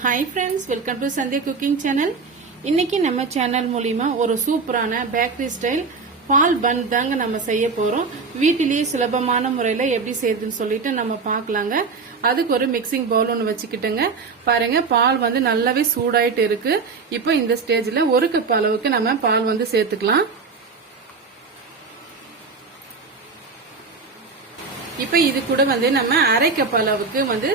Hi friends welcome to Sandhya cooking channel இன்னைக்கு நம்ம channel மூலியமா ஒரு சூப்பரான பேக்கரி ஸ்டைல் பால் பன் தாங்க நம்ம செய்ய போறோம். வீட்டிலேயே சுலபமான முறையில எப்படி செய்யுதுன்னு சொல்லிட்டு நம்ம பார்க்கலாங்க. அதுக்கு ஒரு மிக்சிங் பவுல் ஒன்று வச்சுக்கிட்டுங்க. பாருங்க பால் வந்து நல்லாவே சூடாயிட்டு இருக்கு. இப்போ இந்த ஸ்டேஜ்ல ஒரு கப் அளவுக்கு நம்ம பால் வந்து சேர்த்துக்கலாம். இப்போ இது கூட வந்து நம்ம அரை கப் அளவுக்கு வந்து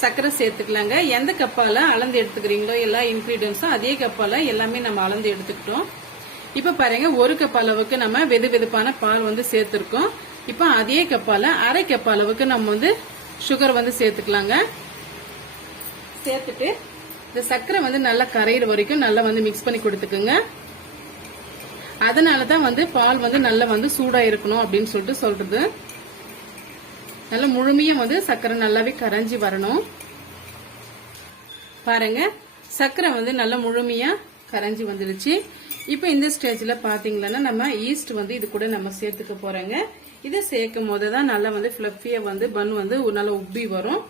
சர்க்கரை சேர்த்துக்கலாங்க. எந்த கப்பால் அளந்து எடுத்துக்கிறீங்களோ எல்லா இன்க்ரீடியன்ஸும் அதே கப்பால் எல்லாமே நம்ம அளந்து எடுத்துக்கிட்டோம். இப்போ பாருங்க ஒரு கப் அளவுக்கு நம்ம வெது வெதுப்பான பால் வந்து சேர்த்துருக்கோம். இப்போ அதே கப்பால் அரை கப் அளவுக்கு நம்ம வந்து சுகர் வந்து சேர்த்துக்கலாங்க. சேர்த்துட்டு இந்த சர்க்கரை வந்து நல்லா கரையிற வரைக்கும் நல்லா வந்து மிக்ஸ் பண்ணி கொடுத்துக்குங்க. அதனால தான் வந்து பால் வந்து நல்லா வந்து சூடாக இருக்கணும் அப்படின்னு சொல்லிட்டு சொல்றது. நல்லா முழுமையா வந்து சர்க்கரை நல்லாவே கரைஞ்சி வரணும். பாருங்க சர்க்கரை வந்து நல்லா முழுமையா கரைஞ்சி வந்துடுச்சு. இப்போ இந்த ஸ்டேஜ்ல பாத்தீங்கன்னா நம்ம ஈஸ்ட் வந்து இது கூட நம்ம சேர்த்துக்க போறோங்க. இதை சேர்க்கும் போது தான் நல்லா வந்து ஃபிளஃபியா வந்து பன் வந்து நல்லா உப்பி வரும்.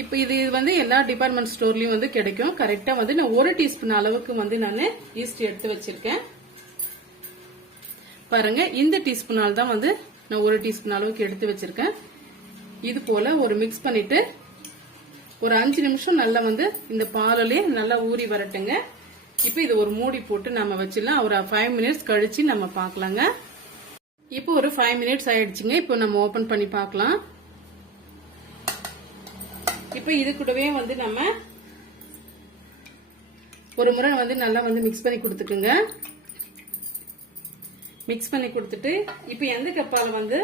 இப்போ இது வந்து எல்லா டிபார்ட்மெண்ட் ஸ்டோர்லயும் வந்து கிடைக்கும். கரெக்டா வந்து நான் ஒரு டீஸ்பூன் அளவுக்கு வந்து நான் ஈஸ்ட் எடுத்து வச்சிருக்கேன். பாருங்க இந்த டீஸ்பூனால் தான் வந்து நான் ஒரு டீஸ்பூன் அளவுக்கு எடுத்து வச்சிருக்கேன். இது போல ஒரு மிக்ஸ் பண்ணிட்டு ஒரு அஞ்சு நிமிஷம் நல்லா வந்து இந்த பாலிலே நல்லா ஊறி வரட்டுங்க. இப்போ இது ஒரு மூடி போட்டு நம்ம வச்சிடலாம். ஒரு ஃபைவ் மினிட்ஸ் கழிச்சு நம்ம பார்க்கலாங்க. இப்போ ஒரு ஃபைவ் மினிட்ஸ் ஆயிடுச்சுங்க. இப்போ நம்ம ஓபன் பண்ணி பார்க்கலாம். இப்போ இது கூடவே வந்து நம்ம ஒரு முறை வந்து நல்லா வந்து மிக்ஸ் பண்ணி கொடுத்துக்குங்க. மிக்ஸ் பண்ணி கொடுத்துட்டு இப்போ எந்த கப்பால வந்து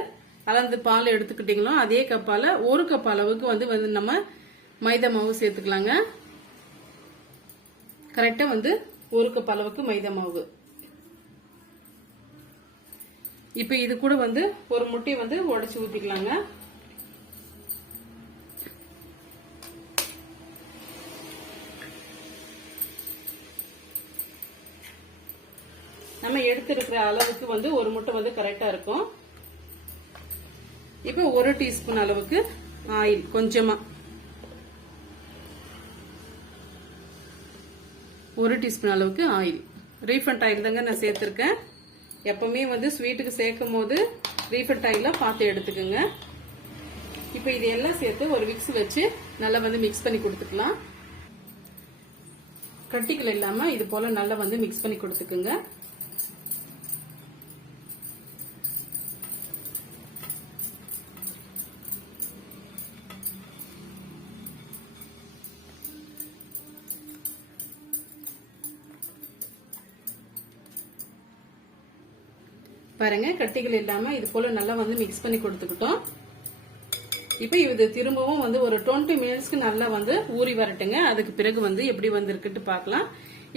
அளந்து பால் எடுத்துக்கிட்டீங்களோ அதே கப்பால ஒரு கப் அளவுக்கு வந்து வந்து நம்ம மைதா மாவு சேர்த்துக்கலாங்க. கரெக்டா வந்து ஒரு கப் அளவுக்கு மைதா மாவு. இப்ப இது கூட வந்து ஒரு முட்டையை வந்து உடைச்சு ஊத்திக்கலாங்க. நம்ம எடுத்திருக்கிற அளவுக்கு வந்து ஒரு முட்டை வந்து கரெக்டா இருக்கும். இப்போ ஒரு டீஸ்பூன் அளவுக்கு ஆயில் கொஞ்சமா. ஒரு டீஸ்பூன் அளவுக்கு ஆயில். ரீஃபண்ட் ஆயில் தாங்க நான் சேர்த்திருக்கேன். எப்பவுமே வந்து ஸ்வீட்டுக்கு சேர்க்கும் போது ரீஃபண்ட் ஆயில பார்த்து எடுத்துக்கோங்க. இப்போ இது எல்லாம் சேர்த்து ஒரு மிக்ஸ் வச்சு நல்லா வந்து மிக்ஸ் பண்ணி கொடுத்துக்கலாம். கட்டிகள் இல்லாம இது போல நல்லா வந்து மிக்ஸ் பண்ணி கொடுத்துக்குங்க. பாருங்க கட்டிகள் இல்லாம இது போல நல்லா வந்து மிக்ஸ் பண்ணி கொடுத்துக்கிட்டோம். இப்போ இது திரும்பவும் வந்து ஒரு டுவெண்ட்டி மினிட்ஸ்க்கு நல்லா வந்து ஊறி வரட்டுங்க. அதுக்கு பிறகு வந்து எப்படி வந்திருக்குட்டு பார்க்கலாம்.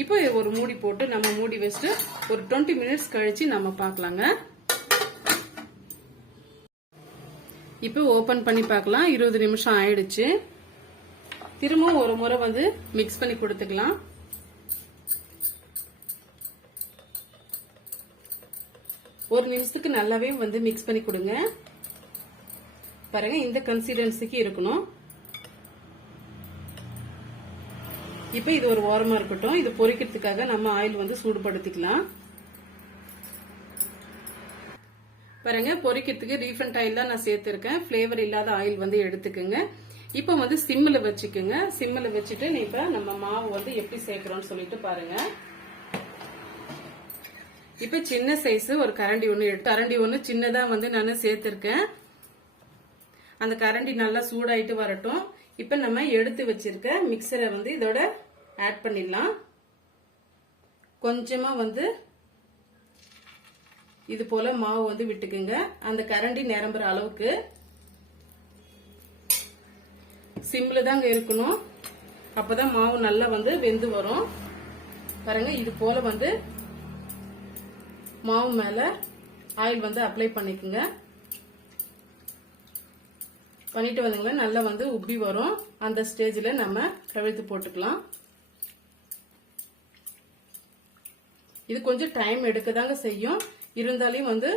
இப்போ ஒரு மூடி போட்டு நம்ம மூடி வச்சுட்டு ஒரு டுவெண்ட்டி மினிட்ஸ் கழிச்சு நம்ம பார்க்கலாங்க. இப்போ ஓபன் பண்ணி பார்க்கலாம். இருபது நிமிஷம் ஆயிடுச்சு. திரும்பவும் ஒரு முறை வந்து மிக்ஸ் பண்ணி கொடுத்துக்கலாம். ஒரு நிமிஷத்துக்கு நல்லாவே வந்து மிக்ஸ் பண்ணி கொடுங்க. பாருங்க இந்த கன்சிஸ்டன்சிக்கு இருக்கணும். இப்போ இது ஒரு ஓரமாக இருக்கட்டும். இது பொறிக்கிறதுக்காக நம்ம ஆயில் வந்து சூடுபடுத்திக்கலாம். பாருங்க பொறிக்கிறதுக்கு ரீஃபண்ட் ஆயில் தான் நான் சேர்த்துருக்கேன். ஃப்ளேவர் இல்லாத ஆயில் வந்து எடுத்துக்கோங்க. இப்போ வந்து சிம்மில் வச்சுக்கோங்க. சிம்மில் வச்சுட்டு இப்போ நம்ம மாவு வந்து எப்படி சேர்க்குறோன்னு சொல்லிட்டு பாருங்கள் இப்ப சின்ன சைஸ் ஒரு கரண்டி ஒண்ணு எடுத்து கரண்டி ஒண்ணு சின்னதா வந்து நான் சேர்த்திருக்கேன். அந்த கரண்டி நல்லா சூடாயிட்டு வரட்டும். இப்ப நம்ம எடுத்து வச்சிருக்க மிக்சரை வந்து இதோட ஆட் பண்ணிடலாம். கொஞ்சமா வந்து இது போல மாவு வந்து விட்டுக்குங்க. அந்த கரண்டி நிரம்புற அளவுக்கு சிம்ல தாங்க இருக்கணும். அப்பதான் மாவு நல்லா வந்து வெந்து வரும். பாருங்க இது போல வந்து மாவு மேல ஆயில் வந்து அப்ளை பண்ணிக்கோங்க. பண்ணிட்டு வந்தீங்களா நல்லா வந்து உப்பி வரும். அந்த ஸ்டேஜில் நம்ம கவிழ்த்து போட்டுக்கலாம். இது கொஞ்சம் டைம் எடுக்க தாங்க செய்யும். இருந்தாலையும் வந்து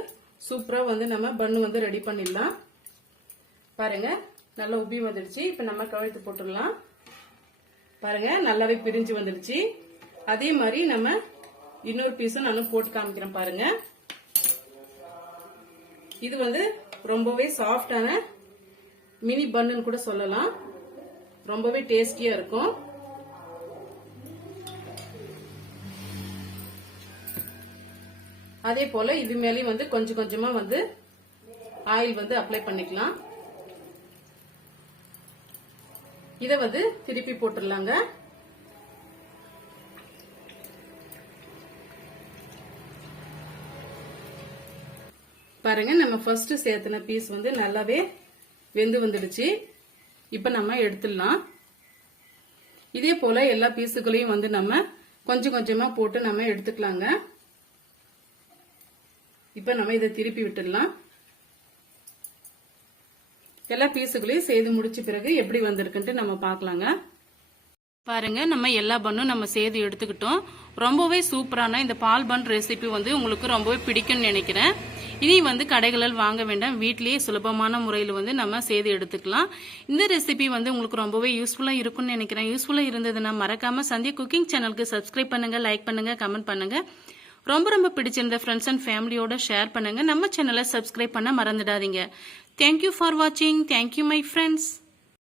சூப்பராக வந்து நம்ம பண்ணு வந்து ரெடி பண்ணிடலாம். பாருங்க நல்லா உப்பி வந்துடுச்சு. இப்போ நம்ம கவிழ்த்து போட்டுடலாம். பாருங்க நல்லாவே பிரிஞ்சு வந்துடுச்சு. அதே மாதிரி நம்ம இன்னொரு பீஸும் நானும் போட்டு காமிக்கிறேன் பாருங்க. இது வந்து ரொம்பவே சாஃப்டான மினி பன்னு கூட சொல்லலாம். ரொம்பவே டேஸ்டியா இருக்கும். அதே போல இது மேலேயும் வந்து கொஞ்சம் கொஞ்சமா வந்து ஆயில் வந்து அப்ளை பண்ணிக்கலாம். இத வந்து திருப்பி போட்டுடலாங்க. பாருங்க நம்ம ஃபர்ஸ்ட் சேர்த்துன பீஸ் வந்து நல்லாவே வெந்து வந்துடுச்சு. இப்ப நம்ம எடுத்துடலாம். இதே போல எல்லா பீஸுகளையும் வந்து நம்ம கொஞ்சம் கொஞ்சமா போட்டு நம்ம எடுத்துக்கலாங்க. இப்ப நம்ம இதை திருப்பி விட்டுடலாம். எல்லா பீஸுகளையும் செய்து முடிச்ச பிறகு எப்படி வந்திருக்குன்ட்டு நம்ம பார்க்கலாங்க. பாருங்க நம்ம எல்லா பண்ணும் நம்ம செய்து எடுத்துக்கிட்டோம். ரொம்பவே சூப்பரான இந்த பால் பன் ரெசிபி வந்து உங்களுக்கு ரொம்பவே பிடிக்கும்னு நினைக்கிறேன். இனி வந்து கடைகளில் வாங்க வேண்டாம். வீட்லேயே சுலபமான முறையில் வந்து நம்ம செய்து எடுத்துக்கலாம். இந்த ரெசிபி வந்து உங்களுக்கு ரொம்பவே யூஸ்ஃபுல்லாக இருக்கும்னு நினைக்கிறேன். யூஸ்ஃபுல்லாக இருந்ததுன்னா மறக்காமல் சந்தியா குக்கிங் சேனலுக்கு சப்ஸ்கிரைப் பண்ணுங்கள் லைக் பண்ணுங்கள் கமெண்ட் பண்ணுங்கள் ரொம்ப ரொம்ப பிடிச்சிருந்த ஃப்ரெண்ட்ஸ் அண்ட் ஃபேமிலியோட ஷேர் பண்ணுங்கள் நம்ம சேனலை சப்ஸ்கிரைப் பண்ண மறந்துடாதீங்க. தேங்க்யூ ஃபார் வாட்சிங் தேங்க்யூ மை ஃப்ரெண்ட்ஸ்